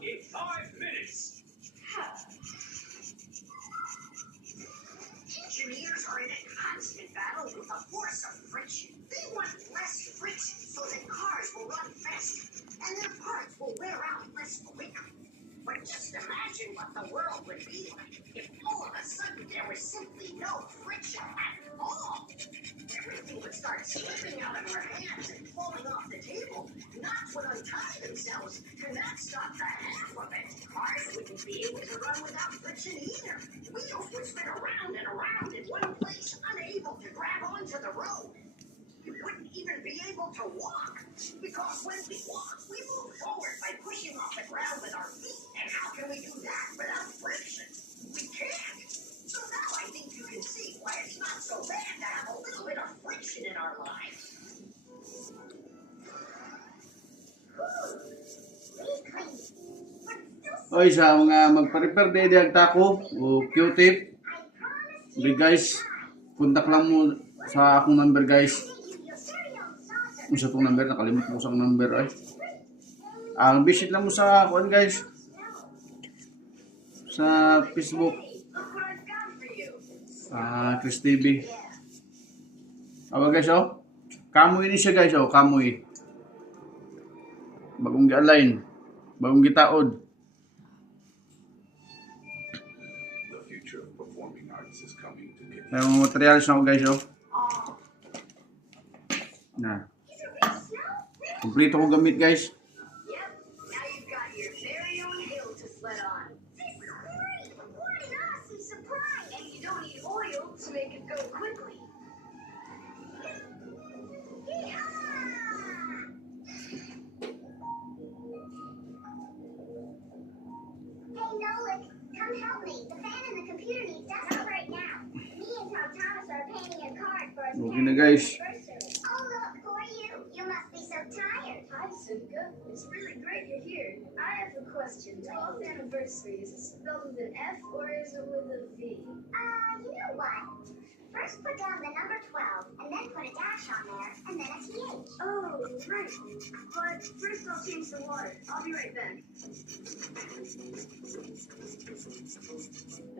in 5 minutes. Engineers are in a constant battle with the force of friction. They want less friction so that cars will run faster and their parts will wear out less quickly. But just imagine what the world would be like if all of a sudden there was simply no friction at all. Everything would start slipping out of our hands and falling off the table. Knots would untie themselves, and that stopped the half of it. Cars wouldn't be able to run without friction either. Wheels would spin around and around in one place, unable to grab onto the road. We wouldn't even be able to walk, because when we walk, we move forward by pushing off the ground with our feet. And how can we do that without friction? We can't. So now I think you can see why it's not so bad to have a little bit of friction in our lives. Oy, sa mga magpa-repair day diag tako o Q-tip. Okay guys, contact lang mo sa akong number guys. Kung sa itong number, nakalimut mo sa number ay. Visit lang mo sa kuan guys. Sa Facebook. Chris TV. Awa guys oh. Kamoy ni siya guys oh, kamoy. Bagong gi-align. Bagong gitaod. May mga materials na ako guys oh. Na. Kompleto ko gamit guys. Come help me. The fan in the computer needs to stop right now. Me and Tom Thomas are painting a card for his Okay na guys. Oh look, who are you? You must be so tired. Hi, Simka. It's really great you're here. I have a question. 12th anniversary, is it spelled with an F or is it with a V? You know what? First put down the number 12, and then put a dash on there, and then a TH. Oh, right. But first I'll change the water. I'll be right back.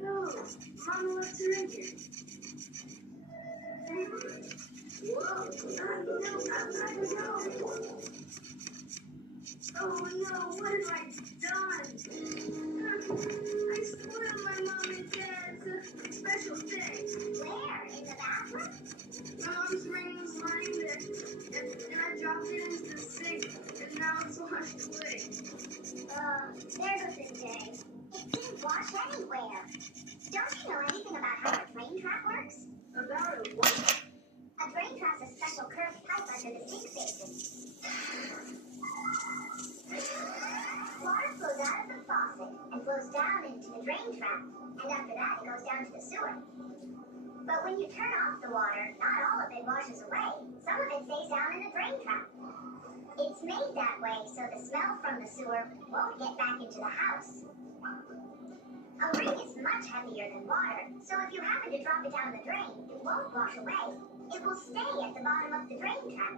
Oh, Mama left her in here. Whoa, no. Oh no, what have I done? I spoiled my mom and dad's special day. Where? In the bathroom? My mom's ring was lying there, and I dropped it into the sink, and now it's washed away. There goes the day. It didn't wash anywhere. Don't you know anything about how a drain trap works? About a what? A drain trap's a special curved pipe under the sink basin. Water flows out of the faucet and flows down into the drain trap, and after that it goes down to the sewer. But when you turn off the water, not all of it washes away. Some of it stays down in the drain trap. It's made that way so the smell from the sewer won't get back into the house. A ring is much heavier than water, so if you happen to drop it down the drain, it won't wash away. It will stay at the bottom of the drain trap.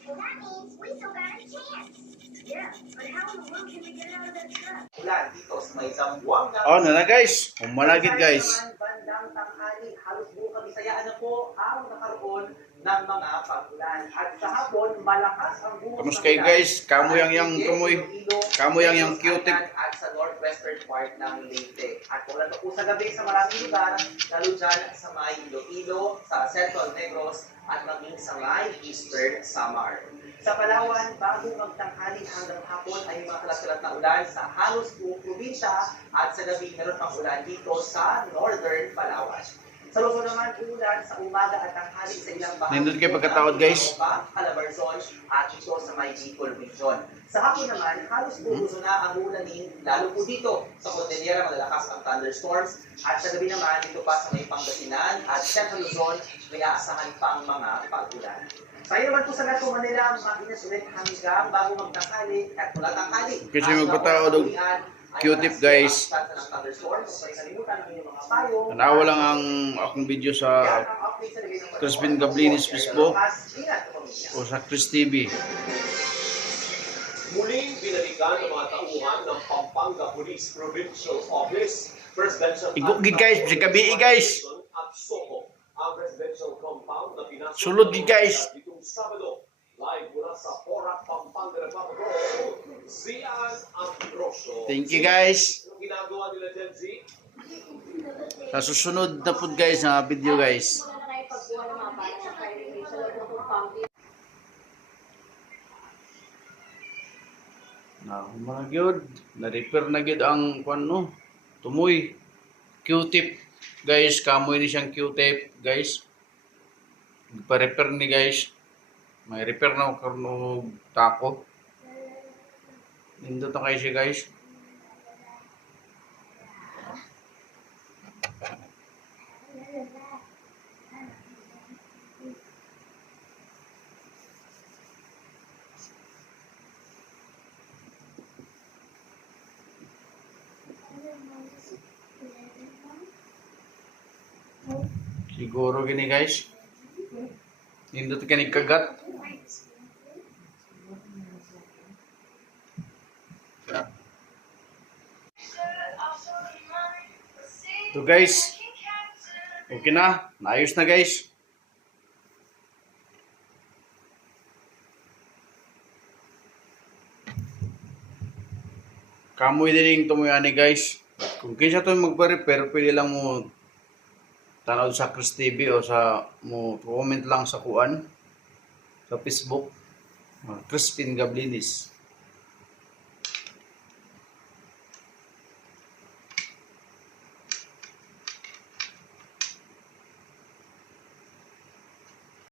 So that means we still got a chance. Yeah, but how in the world can we get out of that trap? Ulan dito sa may Zamboanga. Oh, na guys. Umalagit guys. Bandang tanghali, halos buong kabisayaan na po ang nakaroon ng mga pag-ulan. At sa hapon, malakas ang buhos. Kamusta kayo guys? Kamoy ang kumoy. Kamoy ang Q-tip. At sa northwestern part ng Leyte. At ulan po sa gabi sa maraming lugar, lalo dyan sa may Iloilo, sa Central Negros, at maging sa may Eastern Samar. Sa Palawan, bago magtanghali hanggang hapon ay mga kalat-kalat na ulan sa halos buong probinsya at sa gabi meron pang ulan dito sa Northern Palawan. Sa Luzon naman, ulan sa umaga at tanghali sa ilang bahagi. Nindot kayo pagkatawad guys. Calabarzon at ito sa may Bicol region. Sa hapon naman, halos buong Luzon na ang ulanin, lalo po dito sa Cordillera, malalakas ang thunderstorms. At sa gabi naman, dito pa sa may Pangasinan at Central Luzon, may aasahan pang mga pag-ulan. Tayo naman po sa Metro Manila, mainit ulit hanggang bago magtanghali at mula tanghali. Kasi magpatawad og Q-tip guys. Tanawa lang ang akong video sa Crispin Gablinis Facebook o sa Chris TV. Muling binalikan ng mga tauhan ng Pampanga Police Provincial Office, Presidential Igugid guys, sa gabi guys. at Soho, ang residential compound na pinasok Sulod gid, guys. itong Sabado. Live mula sa Porac, Pampanga, Republic, Zian Ambrosio. Thank you guys. Anong ginagawa nila dyan, Z? Sa susunod na po guys na video guys. Na mga gyud, na-repair na gyud ang kuan no. Tumoy. Q-tip guys, kamoy ni siyang Q-tip guys. Pa-repair ni guys. May repair na karno tako. Nindot na kayo siya guys. Siguro gini guys. Nindot ka ni kagat. So guys. Okay na. Naayos na guys. Kamoy din yung tumuyani guys. Kung kinsa to magpa-repair, pwede lang mo tanaw sa Chris TV o sa mo comment lang sa kuan sa Facebook. Crispin Gablinis.